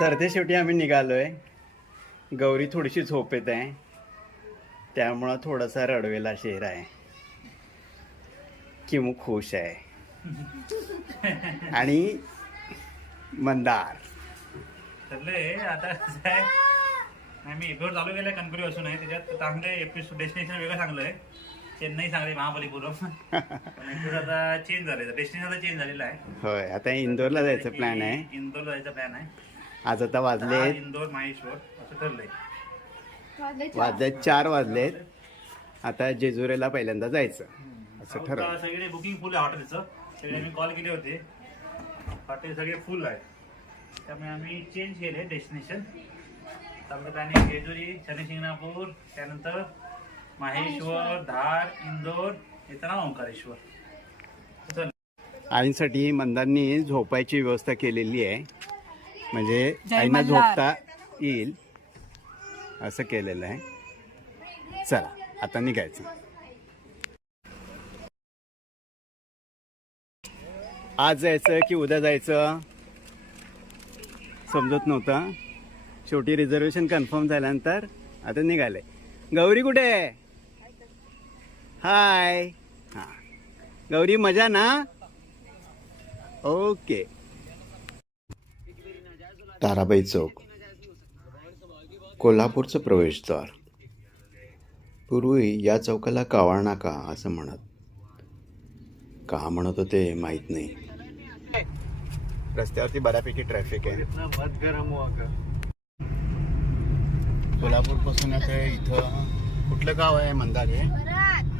सरते शेवटी आम्ही निघालोय. गौरी थोडीशी झोप येत. आहे त्यामुळं थोडासा रडवेला शेर आहे. किमू खुश आहे. आणि मंदार. आता आहे? आम्ही एपिसोड चालू केलाय कणपुरी असून आहे. त्याच्यात चांगले एपिसोड डेस्टिनेशन वेगळं सांगलंय. चेन्नई सांगले महाबलीपुरम. एपिसोड आता चेंज झाले डेस्टिनेशन आता चेंज झालेलं आहे. होय आता इंदोरला जायचं प्लॅन आहे. इंदोरला जायचा प्लॅन आहे. आज आता वाजले इंदोर माहेश्वर असं ठरलंय. वाजले चार. वाजलेत आता जेजुरीला पहिल्यांदा जायचं. असं ठरवलं. आता सगळे बुकिंग फुल आहे हॉटेलचं सगळे आम्ही कॉल केले होते. हॉटेल सगळे फुल आहे. त्यामुळे आम्ही चेंज केले डेस्टिनेशन त्यामुळे त्याने जेजुरी शनी शिंगणापूर त्यानंतर माहेश्वर धार इंदोर येताना ओंकारेश्वर. असं आईंसाठी मंदांनी झोपायची व्यवस्था केलेली आहे. म्हणजे आईना. झोपता येईल. असं केलेलं आहे. चला आता निघायचं. आज जायचं की उद्या जायचं? समजत नव्हतं. शेवटी रिझर्वेशन कन्फर्म झाल्यानंतर आता निघाले. गौरी कुठे? आहे हाय हा. गौरी मजा ना? ओके ताराबाई चौक. कोल्हापूरचं प्रवेशद्वार. पूर्वी या चौकाला कावळ नाका असं म्हणत. का म्हणत होते माहीत नाही. रस्त्यावरती बऱ्यापैकी ट्रॅफिक आहे. कोल्हापूरपासून आता इथं कुठलं गाव आहे मंदार? हे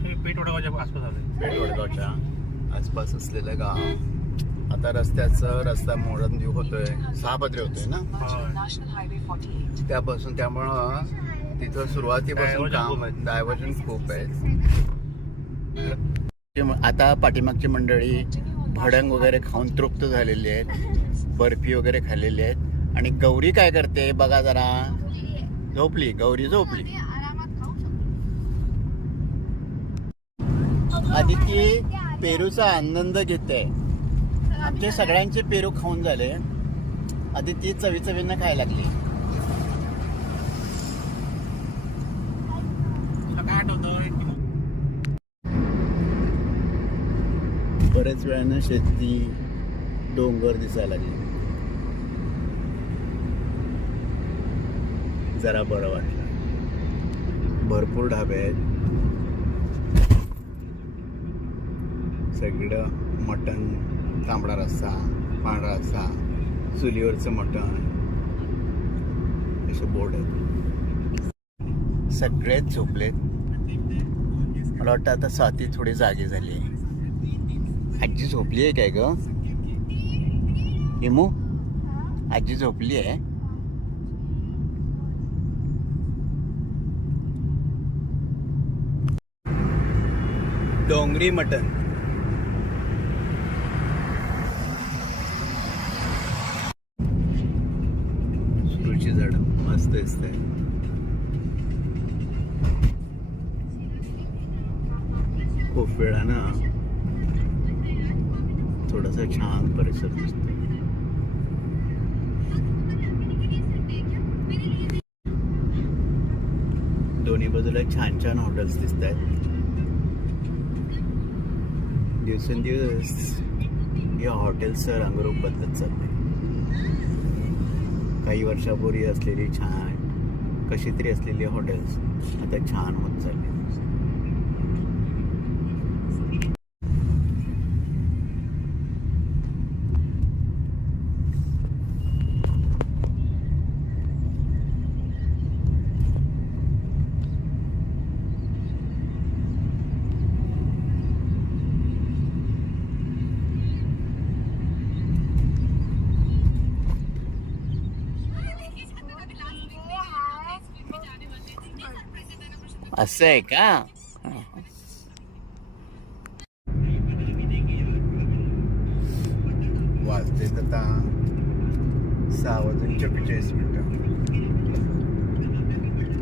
हे पेठ वडगावच्या आसपास आलं पेठ वडगावच्या आसपास असलेलं गाव. आता रस्त्याचं रस्ता मोडन देऊ होतोय. सहा पदरे होतोय ना? त्यापासून त्यामुळं तिथं सुरुवातीपासून काम डायव्हर्जन खूप आहे आता पाठीमागची मंडळी भडंग वगैरे खाऊन तृप्त झालेली आहेत. बर्फी वगैरे खाल्लेली आहेत. आणि गौरी काय करते? बघा जरा. झोपली. गौरी झोपली. आदिती पेरूचा आनंद घेते. आमचे सगळ्यांचे पेरू खाऊन झाले. आदिती चवी चवीनं खायला लागली. बऱ्याच वेळानं शेती डोंगर दिसायला लागली. जरा बरं वाटलं. भरपूर ढाबे आहेत. सगळं मटण तांबडा रस्सा पांढरा रस्सा चुलीवरचं मटण. असे बोर्ड आहेत सगळेच झोपलेत. मला वाटतं आता साथी थोडी जागी झाली आहे. आजी झोपली आहे काय ग? इमू? आजी झोपली आहे? डोंगरी मटण. मस्त खूप वेळानं थोडासा छान परिसर दिसतो दोन्ही बाजूला छान छान हॉटेल्स दिसत आहेत दिवसेंदिवस या हॉटेल्सचं रंगरूप बदलत चाललंय. काही वर्षापूर्वी असलेली छान कशी तरी असलेली हॉटेल्स आता छान होत चालली असं आहे का वाजते आता सहा वाजून चव्वेचाळीस मिनिट.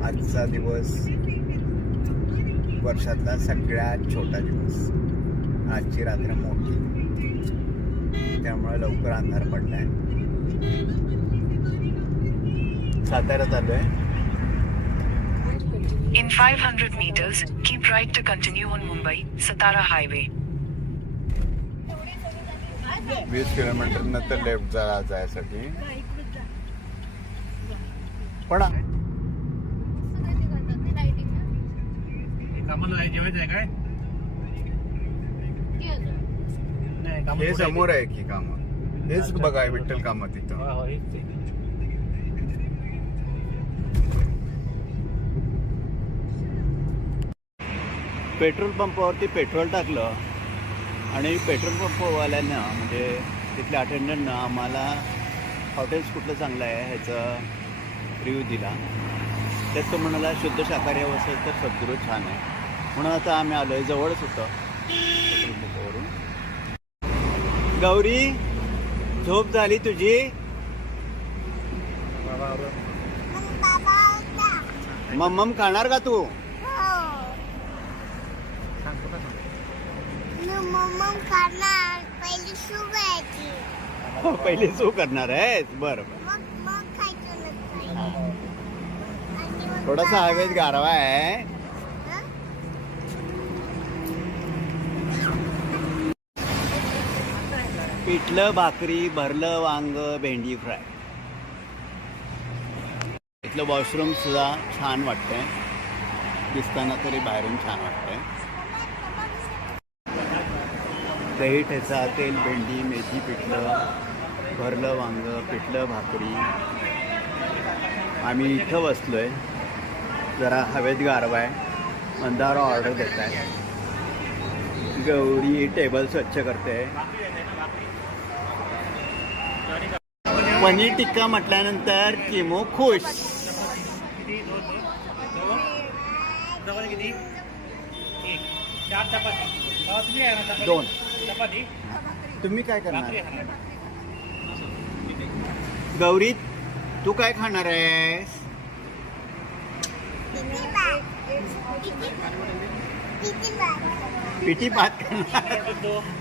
आजचा दिवस वर्षातला सगळ्यात छोटा दिवस. आजची रात्र मोठी. त्यामुळे लवकर अंधार पडलाय. साताऱ्यात आलोय In 500 meters, keep right to continue on Mumbai Satara Highway. वीस किलोमीटर नंतर लेफ्ट जा जायसाठी पण कामाला आहे जेवायचं आहे काय नाही कामाला हे कुठे समोर आहे की काम हेच बघा विठ्ठल काम तिथं हा, हा, हेच ते. पेट्रोल पंपावरती पेट्रोल टाकलं आणि पेट्रोल पंपवाल्यांना म्हणजे तिथल्या अटेंडंटनं आम्हाला हॉटेल्स कुठलं चांगलं आहे ह्याचा रिव्ह्यू दिला. त्यात तो म्हणाला शुद्ध शाकाहारी असेल तर सद्गुरू छान आहे. म्हणून आता आम्ही आलो आहे जवळच होतं. पेट्रोल पंपावरून गौरी झोप झाली तुझी. मम्मम खाणार का तू? हो पहिले सू करणार आहे बरं थोडासा हवेत गारवा आहे. हं? पिठलं भाकरी भरलं वांग भेंडी फ्राय. इथलं वॉशरूम सुद्धा छान वाटतंय. दिसताना तरी बाहेरून छान वाटतंय. दही ठेचा तेल भेंडी मेथी पिठलं भरलं वांग पिठलं भाकरी. आम्ही इथं बसलोय. जरा हवेत गारवा आहे मंदारा ऑर्डर देत आहे गौरी टेबल स्वच्छ करते. पनीर टिक्का म्हटल्यानंतर किमो खुश. दोन. चपाती तुम्ही काय करणार? गौरी तू काय खाणार आहेस? पिठी भात खाणार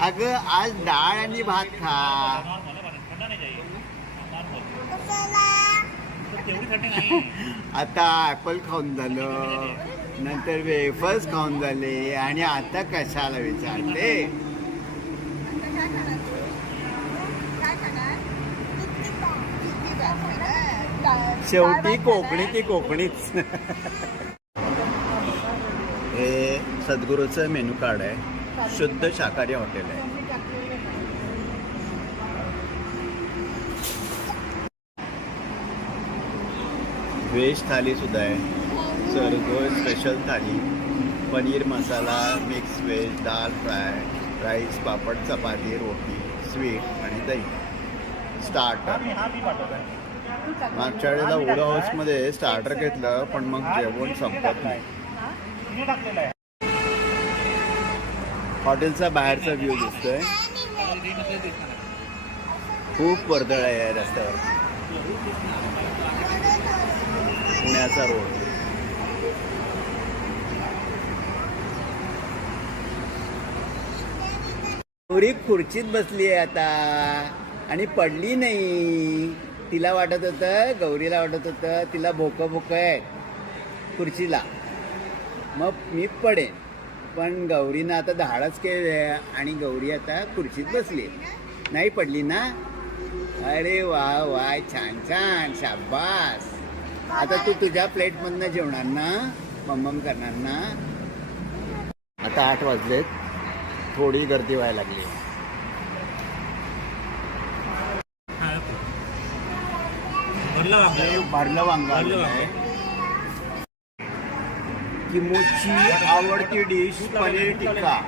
अगं आज डाळ आणि भात खा नॉर्मल आहे, थंड नाही जाईल नॉर्मल कशाला? तेवढी थंडी नाही आता ऍपल खाऊन झालं नंतर वेफर्स खाऊन झाले आणि आता कशाला विचारते शेवटी कोकणी ती कोकणीच. हे सद्गुरूचं मेनू कार्ड आहे. शुद्ध शाकाहारी हॉटेल आहे. व्हेज थाली सुद्धा आहे. सरगोळ special thali. Paneer masala mix veg dal fry rice papad chapati roti sweet आणि दही. स्टार्टर मी मी पाठवतो मागच्या वेळेला ओढा हाऊसमध्ये स्टार्टर घेतलं पण मग जेवण संपत नाही. हॉटेलचा बाहेरचा व्ह्यू दिसतोय. खूप वर्दळ आहे या रस्त्यावर. पुण्याचा रोड खुर्चीत बसली आहे आता. आणि पडली नाही. तिला वाटत होतं गौरीला वाटत होतं तिला भोकं भोकं आहे खुर्चीला. मग मी पडेन. पण गौरीनं आता धाडच केले आणि गौरी आता खुर्चीत बसली नाही पडली ना? अरे वा वा छान छान शाबास. आता तू तुझ्या प्लेटमधनं जेवणार ना? मम्मम करणार ना? आता आठ वाजलेत. थोडी गर्दी व्हायला लागली हा, ओके. भरलं वांग आहे. हे भरलं वांग आलेलं आहे. किमोची आवडती डिश पनीर टिक्का.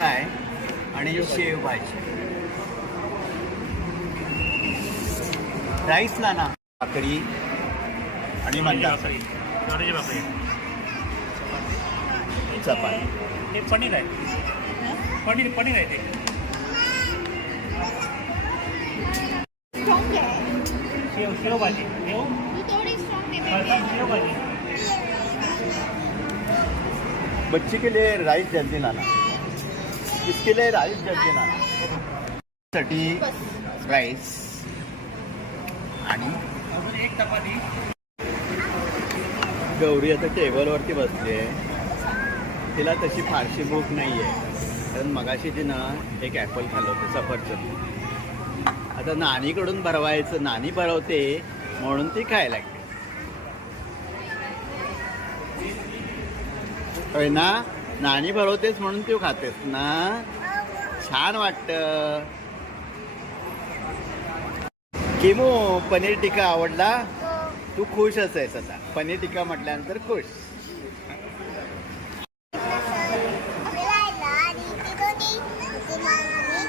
आहे. आणि शेव भाजी. राईसला ना भाकरी आणि मंदार भाकरी ज्वारीची भाकरी चपाती. ते पनीर आहे. पनीर पनीर आहे ते. शेव शेव भाजी शेव तू शेव भाजी बच्ची के लिए राईस जल्दी लाना। इसके लिए राईस जल्दी लाना। साठी राईस आणि अजून एक चपाती गौरी आता टेबलवरती बसली आहे. तिला तशी फारशी भूक नाही आहे कारण मगाशी तिनं एक ॲपल खाल्लं होतं सफरचंद. आता नानीकडून भरवायचं नानी भरवते म्हणून ती खायला लागते. होय ना? नानी भरवतेस म्हणून तू खातेस ना? छान वाटत. किमू पनीर टिक्का आवडला? तू खुश असायस आता. पनीर टिक्का म्हटल्यानंतर खुश फिरायला आणि ती दोन्ही ती मागणी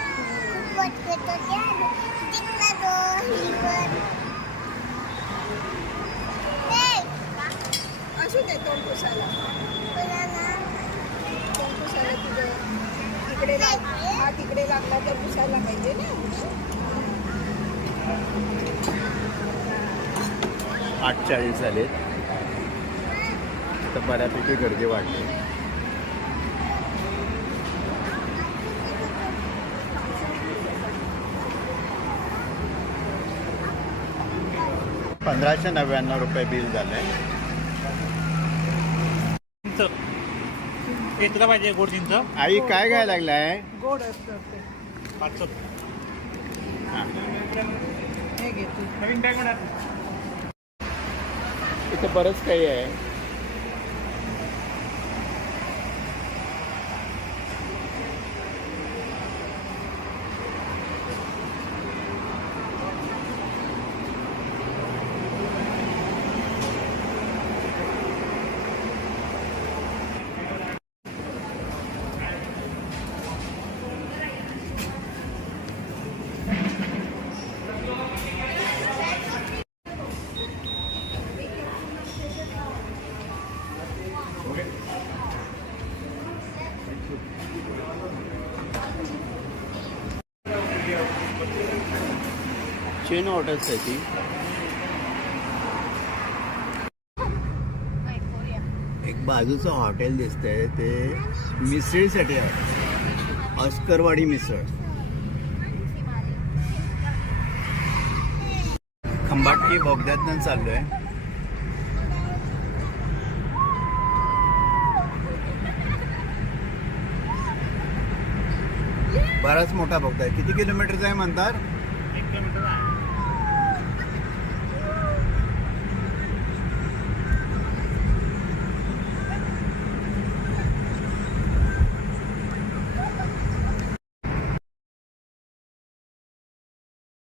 खूप खेळत होती आणि जिंकला तो हिलवर असू दे तोंड पुसायला तोंड पुसायला तुझं तिकडे लाग हा तिकडे लागला तर पुसायला पाहिजे ना आठ चाळीस झालेत तर बऱ्यापैकी गर्दी वाढली. पंधराशे नव्याण्णव रुपये बिल ते तुला पाहिजे गोड चिंच? आई काय काय लागलाय? गोड हा. हे तू. नवीन बॅग तिथे बरंच काही आहे. चेन हॉटेल्स आहे ती. एक बाजूचं हॉटेल दिसतंय ते मिसळीसाठी आहे. अस्करवाडी मिसळ. खंबाटकी बोगद्यातनं चाललोय. बराच मोठा बोगदा आहे. किती किलोमीटरचा आहे म्हणतात?